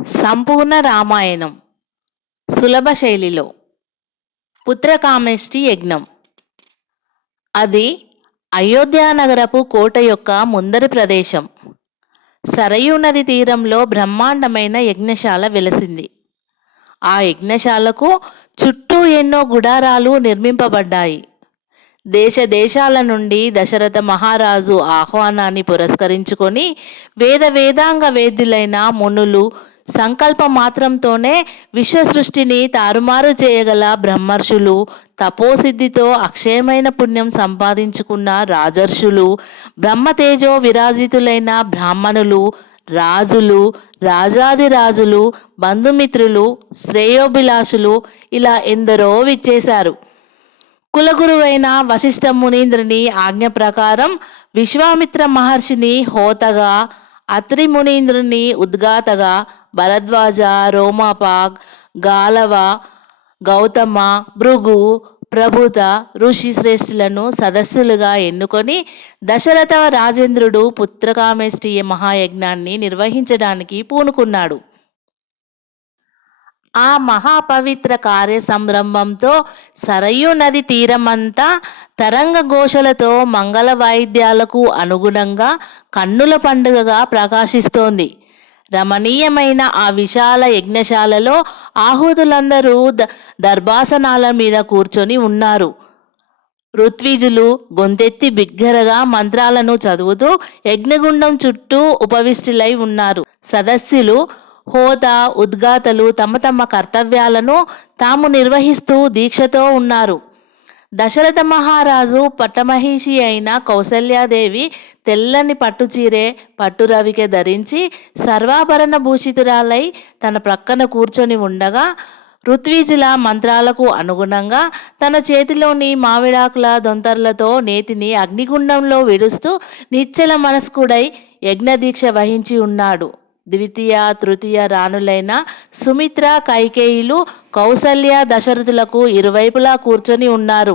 సంపూర్ణ రామాయణం సులభ శైలిలో పుత్రకామేష్టి యజ్ఞం. అది అయోధ్యానగరపు కోట యొక్క ముందరి ప్రదేశం. సరయూ నది తీరంలో బ్రహ్మాండమైన యజ్ఞశాల వెలసింది. ఆ యజ్ఞశాలకు చుట్టూ ఎన్నో గుడారాలు నిర్మింపబడ్డాయి. దేశ దేశాల నుండి దశరథ మహారాజు ఆహ్వానాన్ని పురస్కరించుకొని వేదాంగ వేద్యులైన మునులు సంకల్ప మాత్రంతోనే విశ్వసృష్టిని తారుమారు చేయగల బ్రహ్మర్షులు, తపోసిద్ధితో అక్షయమైన పుణ్యం సంపాదించుకున్న రాజర్షులు, బ్రహ్మతేజో విరాజితులైన బ్రాహ్మణులు, రాజులు, రాజాదిరాజులు, బంధుమిత్రులు, శ్రేయోభిలాషులు ఇలా ఎందరో విచ్చేశారు. కులగురువైన వశిష్ఠ మునీంద్రుని ఆజ్ఞ ప్రకారం విశ్వామిత్ర మహర్షిని హోతగా, అత్రి మునీంద్రుని ఉద్గాతగా, భరద్వాజ, రోమాపాగ్, గాలవ, గౌతమ, భృగు, ప్రభుత ఋషి శ్రేష్ఠులను సదస్సులుగా ఎన్నుకొని దశరథ రాజేంద్రుడు పుత్రకామేష్టి మహాయజ్ఞాన్ని నిర్వహించడానికి పూనుకున్నాడు. ఆ మహాపవిత్ర కార్య సంరంభంతో సరయూ నది తీరమంతా తరంగ ఘోషలతో మంగళ వాయిద్యాలకు అనుగుణంగా కన్నుల పండుగగా ప్రకాశిస్తోంది. రమణీయమైన ఆ విశాల యజ్ఞశాలలో ఆహుతులందరూ దర్భాసనాల మీద కూర్చొని ఉన్నారు. ఋత్విజులు గొంతెత్తి బిగ్గరగా మంత్రాలను చదువుతూ యజ్ఞగుండం చుట్టూ ఉపవిష్టులై ఉన్నారు. సదస్సులు హోత, ఉద్గాతలు తమ తమ కర్తవ్యాలను తాము నిర్వహిస్తూ దీక్షతో ఉన్నారు. దశరథ మహారాజు పట్టమహిషి అయిన కౌసల్యాదేవి తెల్లని పట్టుచీరె, పట్టురవికె ధరించి సర్వాభరణ భూషితురాలై తన ప్రక్కన కూర్చొని ఉండగా ఋత్విజుల మంత్రాలకు అనుగుణంగా తన చేతిలోని మామిడాకుల దొంతర్లతో నేతిని అగ్నిగుండంలో విడుస్తూ నిశ్చల మనస్కుడై యజ్ఞదీక్ష వహించి ఉన్నాడు. ద్వితీయ, తృతీయ రాణులైన సుమిత్ర, కైకేయిలు, కౌసల్య, దశరథులకు ఇరువైపులా కూర్చొని ఉన్నారు.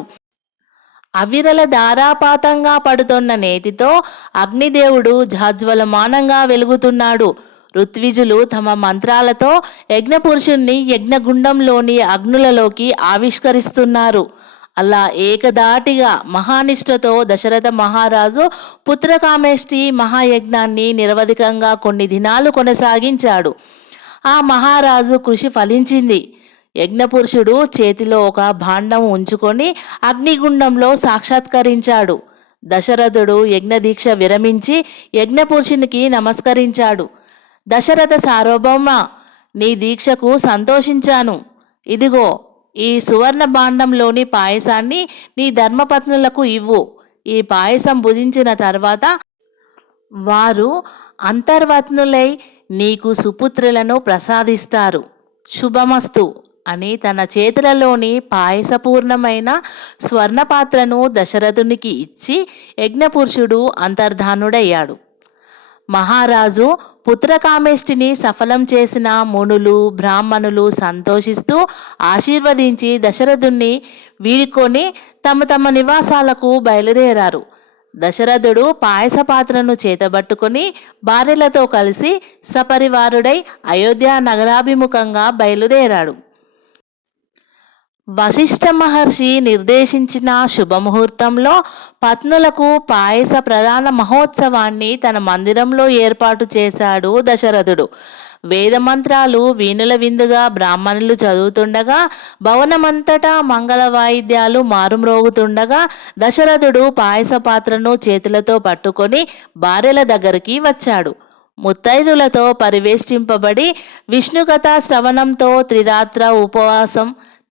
అవిరల ధారాపాతంగా పడుతున్న నేతితో అగ్నిదేవుడు జాజ్వలమానంగా వెలుగుతున్నాడు. ఋత్విజులు తమ మంత్రాలతో యజ్ఞపురుషుణ్ణి యజ్ఞగుండంలోని అగ్నులలోకి ఆవిష్కరిస్తున్నారు. అలా ఏకదాటిగా మహానిష్టతో దశరథ మహారాజు పుత్రకామేష్టి మహాయజ్ఞాన్ని నిరవధికంగా కొన్ని దినాలు కొనసాగించాడు. ఆ మహారాజు కృషి ఫలించింది. యజ్ఞపురుషుడు చేతిలో ఒక భాండం ఉంచుకొని అగ్నిగుండంలో సాక్షాత్కరించాడు. దశరథుడు యజ్ఞదీక్ష విరమించి యజ్ఞపురుషునికి నమస్కరించాడు. దశరథ సార్వభౌమ, నీ దీక్షకు సంతోషించాను. ఇదిగో ఈ సువర్ణ భాండంలోని పాయసాన్ని నీ ధర్మపత్నులకు ఇవ్వు. ఈ పాయసం భుజించిన తర్వాత వారు అంతర్వత్నులై నీకు సుపుత్రులను ప్రసాదిస్తారు. శుభమస్తు అని తన చేతులలోని పాయసపూర్ణమైన స్వర్ణపాత్రను దశరథునికి ఇచ్చి యజ్ఞపురుషుడు అంతర్ధానుడయ్యాడు. మహారాజు పుత్రకామేష్టిని సఫలం చేసిన మునులు, బ్రాహ్మణులు సంతోషిస్తూ ఆశీర్వదించి దశరథుణ్ణి వీడుకొని తమ తమ నివాసాలకు బయలుదేరారు. దశరథుడు పాయస పాత్రను చేతబట్టుకొని భార్యలతో కలిసి సపరివారుడై అయోధ్య నగరాభిముఖంగా బయలుదేరాడు. వశిష్ఠ మహర్షి నిర్దేశించిన శుభముహూర్తంలో పత్నులకు పాయస ప్రధాన మహోత్సవాన్ని తన మందిరంలో ఏర్పాటు చేశాడు దశరథుడు. వేదమంత్రాలు వీణుల విందుగా బ్రాహ్మణులు చదువుతుండగా, భవనమంతటా మంగళ వాయిద్యాలు మారుమ్రోగుతుండగా దశరథుడు పాయస పాత్రను చేతులతో పట్టుకొని భార్యల దగ్గరికి వచ్చాడు. ముత్తైదులతో పరివేష్టింపబడి విష్ణుకథా శ్రవణంతో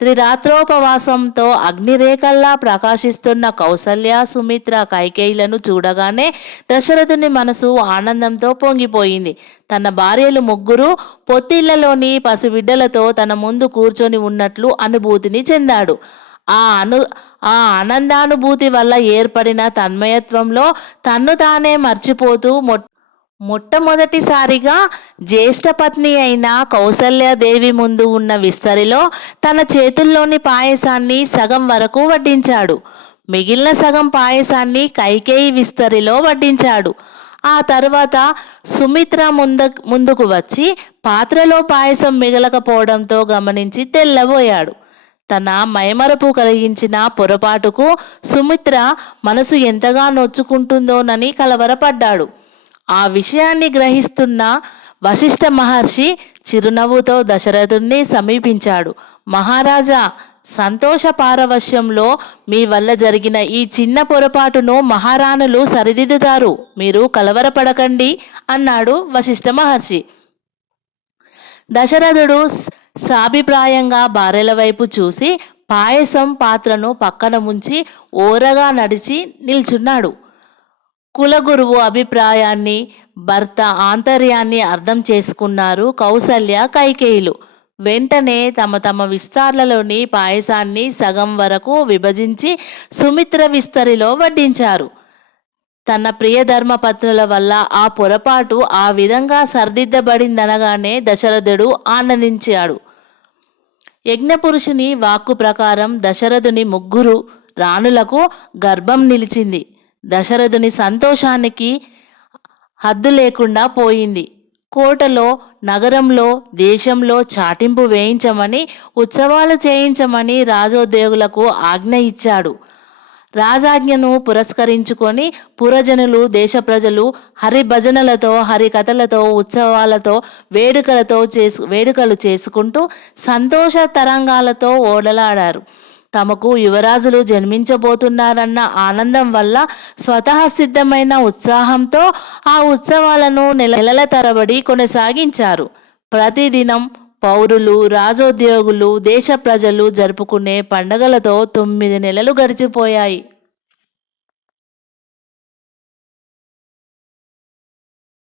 త్రిరాత్రోపవాసంతో అగ్నిరేఖల్లా ప్రకాశిస్తున్న కౌసల్య, సుమిత్ర, కైకేయిలను చూడగానే దశరథుని మనసు ఆనందంతో పొంగిపోయింది. తన భార్యలు ముగ్గురు పొత్తిళ్లలోని పసిబిడ్డలతో తన ముందు కూర్చొని ఉన్నట్లు అనుభూతిని చెందాడు. ఆ ఆనందానుభూతి వల్ల ఏర్పడిన తన్మయత్వంలో తన్ను తానే మర్చిపోతూ మొట్టమొదటిసారిగా జ్యేష్ఠపత్ని అయిన కౌసల్యాదేవి ముందు ఉన్న విస్తరిలో తన చేతుల్లోని పాయసాన్ని సగం వరకు వడ్డించాడు. మిగిలిన సగం పాయసాన్ని కైకేయి విస్తరిలో వడ్డించాడు. ఆ తర్వాత సుమిత్ర ముందుకు వచ్చి పాత్రలో పాయసం మిగలకపోవడంతో గమనించి తెల్లబోయాడు. తన మైమరపు కలిగించిన పొరపాటుకు సుమిత్ర మనసు ఎంతగా నొచ్చుకుంటుందోనని కలవరపడ్డాడు. ఆ విషయాన్ని గ్రహిస్తున్న వశిష్ఠ మహర్షి చిరునవ్వుతో దశరథుణ్ణి సమీపించాడు. మహారాజా, సంతోష పారవశ్యంలో మీ వల్ల జరిగిన ఈ చిన్న పొరపాటును మహారాణులు సరిదిద్దుతారు, మీరు కలవరపడకండి అన్నాడు వశిష్ఠ మహర్షి. దశరథుడు సాభిప్రాయంగా భార్యల వైపు చూసి పాయసం పాత్రను పక్కన ముంచి ఓరగా నడిచి నిల్చున్నాడు. కులగురువు అభిప్రాయాన్ని, భర్త ఆంతర్యాన్ని అర్థం చేసుకున్నారు కౌసల్య, కైకేయులు. వెంటనే తమ తమ విస్తార్లలోని పాయసాన్ని సగం వరకు విభజించి సుమిత్ర విస్తరిలో వడ్డించారు. తన ప్రియధర్మపత్నుల వల్ల ఆ పొరపాటు ఆ విధంగా సరిదిద్దబడిందనగానే దశరథుడు ఆనందించాడు. యజ్ఞపురుషుని వాక్కు ప్రకారం దశరథుని 3 రాణులకు గర్భం నిలిచింది. దశరథుని సంతోషానికి హద్దు లేకుండా పోయింది. కోటలో, నగరంలో, దేశంలో చాటింపు వేయించమని, ఉత్సవాలు చేయించమని రాజోద్యోగులకు ఆజ్ఞ ఇచ్చాడు. రాజాజ్ఞను పురస్కరించుకొని పురజనులు, దేశ ప్రజలు హరిభజనలతో, హరికథలతో, ఉత్సవాలతో, వేడుకలు చేసుకుంటూ సంతోష తరంగాలతో ఓడలాడారు. తమకు యువరాజులు జన్మించబోతున్నారన్న ఆనందం వల్ల స్వతహా సిద్ధమైన ఉత్సాహంతో ఆ ఉత్సవాలను నెలల తరబడి కొనసాగించారు. ప్రతిదినం పౌరులు, రాజోద్యోగులు, దేశ ప్రజలు జరుపుకునే పండగలతో 9 నెలలు గడిచిపోయాయి.